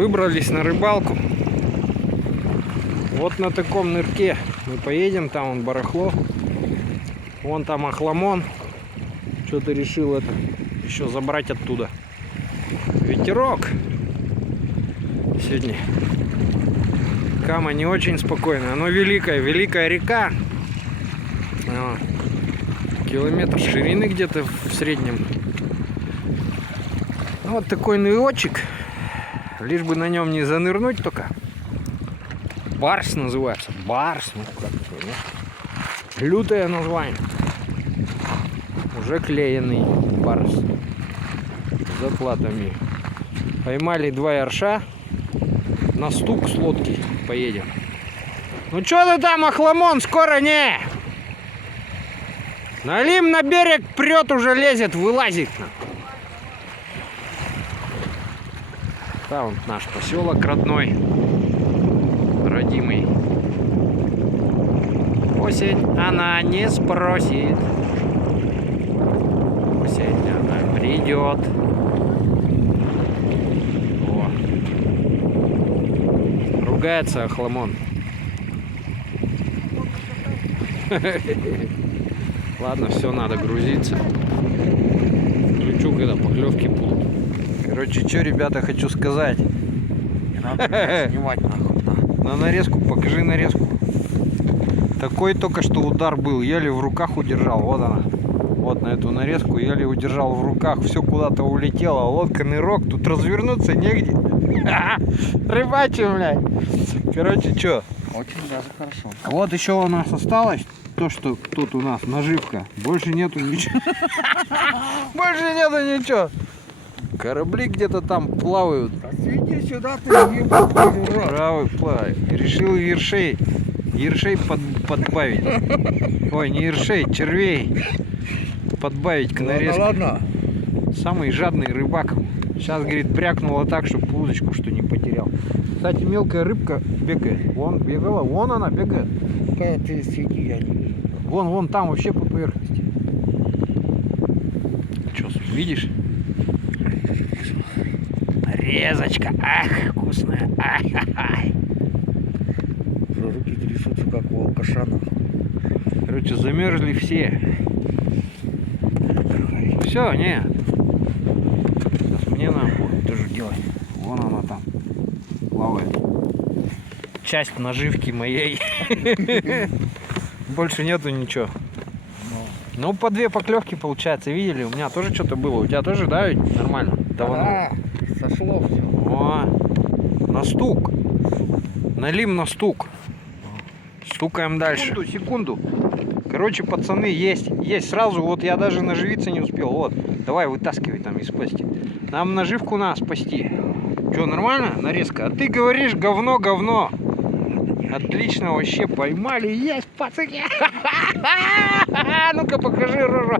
Выбрались на рыбалку. Вот на таком нырке мы поедем, там он барахло. Вон там охламон. Что-то решил это еще забрать оттуда. Ветерок. Сегодня Кама не очень спокойная, но великая река. Километр ширины где-то в среднем. Вот такой нырочек. Лишь бы на нем не занырнуть только. Барс называется. Барс. Ну, как это, да? Лютое название. Уже клеенный барс. С заплатами. Поймали 2 ярша. На стук с лодки поедем. Ну что ты там, охламон, скоро не? Налим на берег, прет, уже лезет, вылазит. Там наш поселок родной, родимый. Осень она не спросит. Осень она придет. О. Ругается охламон. Ладно, все, надо грузиться. Включу, когда поклевки будут. Короче, что, ребята, хочу сказать. Не надо снимать нахуй. На нарезку, покажи нарезку. Такой только что удар был, еле в руках удержал. Вот она. Вот на эту нарезку еле удержал в руках. Все куда-то улетело. Лодка, нырок, тут развернуться негде. Рыбачим, блядь. Короче, что? Очень даже хорошо. Вот еще у нас осталось. То, что тут у нас наживка. Больше нету ничего. Больше нету ничего. Корабли где-то там плавают. Сиди сюда, ты ебаный. Правый плавает. Решил ершей подбавить. Ой, не ершей, червей. Подбавить к нарезке. Ладно. Самый жадный рыбак. Сейчас, говорит, брякнуло так, чтобы удочку что не потерял. Кстати, мелкая рыбка бегает. Вон бегала, вон она бегает. Ты сиди, я не вижу. Вон там вообще по поверхности. Что, видишь? Резочка, ах, вкусная, ай-ай-ай. Руки трясутся, как у алкаша. Короче, замерзли все. Все, не. Сейчас мне надо тоже делать. Вон она там плавает. Часть наживки моей. Больше нету ничего. Ну, по 2 поклевки получается. Видели? У меня тоже что-то было. У тебя тоже, да, ведь нормально? Да, сошло все. О, на стук. Налим на стук. Стукаем дальше. Секунду. Короче, пацаны, есть сразу. Вот я даже наживиться не успел. Вот, давай вытаскивай там из пасти. Нам наживку надо спасти. Что, нормально? Нарезка. А ты говоришь говно. Отлично, вообще поймали. Есть, пацаны. Ну-ка, покажи рожу.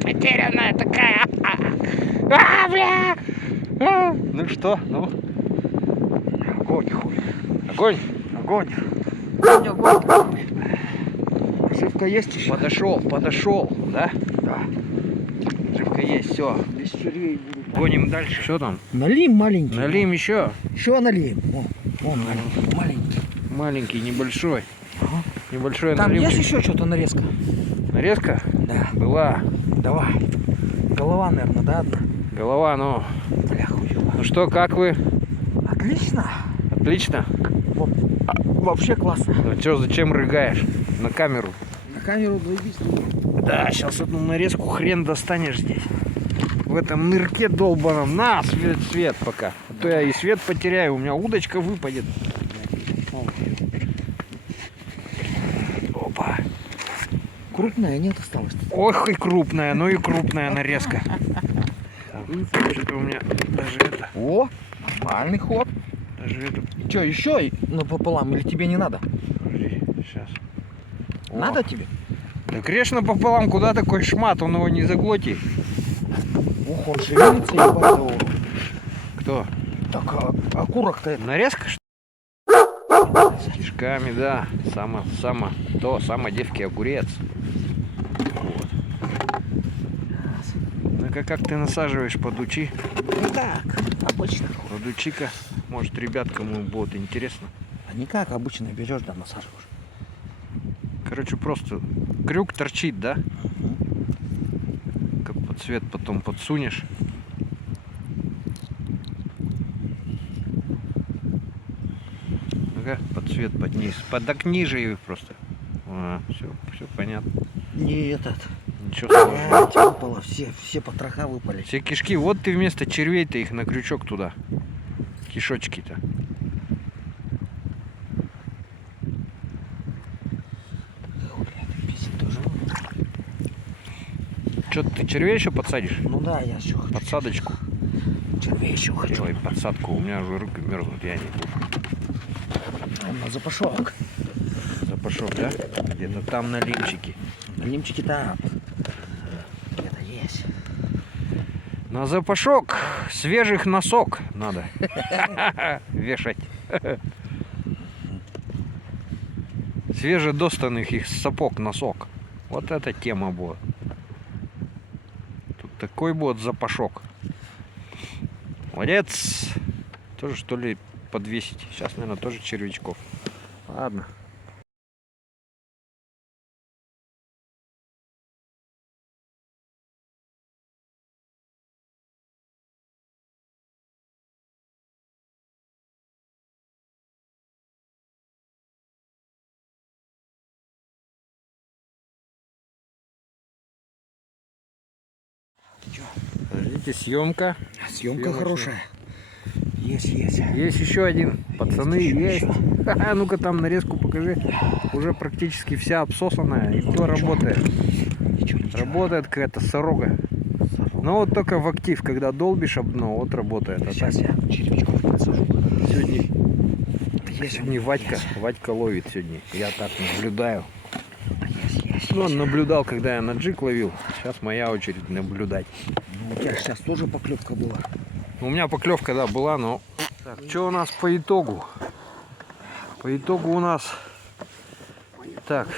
Потерянная такая. Бля. Ну что? Ну? Огонь, хуй. Огонь. Огонь. Живка есть еще? Подошел, да? Да. Живка есть, все. Без червей буду. Гоним дальше. Что там? Налим маленький. Налим еще. Еще налим. Вон маленький. Маленький, небольшой. Ага. Небольшой Там налим. есть еще что-то нарезка? Нарезка? Да. Была. Давай. Голова, наверное, да, одна? Голова, ну. Бля, хуёво. Ну что, как вы? Отлично. Отлично. Вообще классно. Ну что, зачем рыгаешь? На камеру. На камеру двоебись. Да, сейчас одну нарезку хрен достанешь здесь. В этом нырке долбаном. На, свет пока. А то я и свет потеряю, у меня удочка выпадет. Опа. Крупная нет осталось. Ох и крупная, ну и крупная нарезка. Что-то у меня даже это. О, нормальный ход. Даже это. Что, еще напополам или тебе не надо? Подожди, сейчас. Надо тебе? Да грешно пополам, куда такой шмат, он его не заглотит. Ох, он шевелится, ебать его. Кто? Так, окурок-то это. Нарезка, что ли? С кишками, да. Само девки огурец. Вот. Ну-ка, как ты насаживаешь, подучи. Ну так, обычно. Продучи-ка. Может, ребят, кому будет интересно. А никак обычно берешь, да, насаживаешь. Короче, просто крюк торчит, да? Как под цвет потом подсунешь. Ага, под цвет, под низ. Под ниже их просто. Все понятно. Не этот. Ничего сложного. Выпало, все потроха выпали. Все кишки, вот ты вместо червей-то их на крючок туда. Кишочки-то. Что ты червей еще подсадишь? Ну да, я еще хочу. Подсадочку. Червей еще хочу. Делай подсадку, у меня уже руки мерзнут, я не буду. На запашок. Запашок, да? Где-то там на лимчике. Налимчики там. Где-то есть. На запашок свежих носок надо вешать. Свежедостанных их сапог носок. Вот эта тема будет. Тут такой будет запашок. Молодец. Тоже что ли подвесить. Сейчас, наверное, тоже червячков. Ладно. Подождите, съемка. Съемка Съемочная. хорошая. Есть. Есть еще один. Пацаны, есть. Ха-ха, ну-ка там нарезку покажи. Уже практически вся обсосанная. И то работает. Ничего. Работает какая-то сорога. Но вот только в актив, когда долбишь об дно, вот работает. А Сейчас так я червячков подсажу. сегодня Вадька ловит сегодня. Я так наблюдаю. Есть. Ну, он наблюдал, когда я на джиг ловил. Сейчас моя очередь наблюдать. Ну, у тебя сейчас тоже поклевка была. У меня поклевка, да, была, но... Так, что у нас по итогу? По итогу у нас... Так,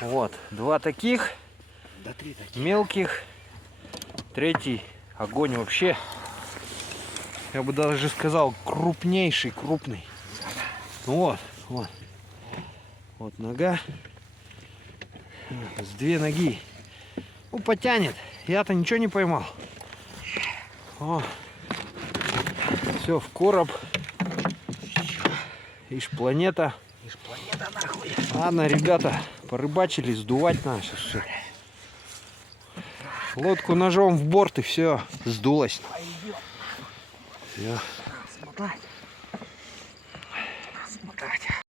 вот, два таких, Да 3 таких. мелких, третий огонь вообще. Я бы даже сказал, крупнейший, крупный. Вот. Вот нога. С 2 ноги. Ну, потянет. Я-то ничего не поймал. О. Все в короб. Ишь, планета. Нахуй. Ладно, ребята, порыбачили, сдувать надо сейчас все. Лодку ножом в борт и все, сдулось. Пойдем. Все. Смотать.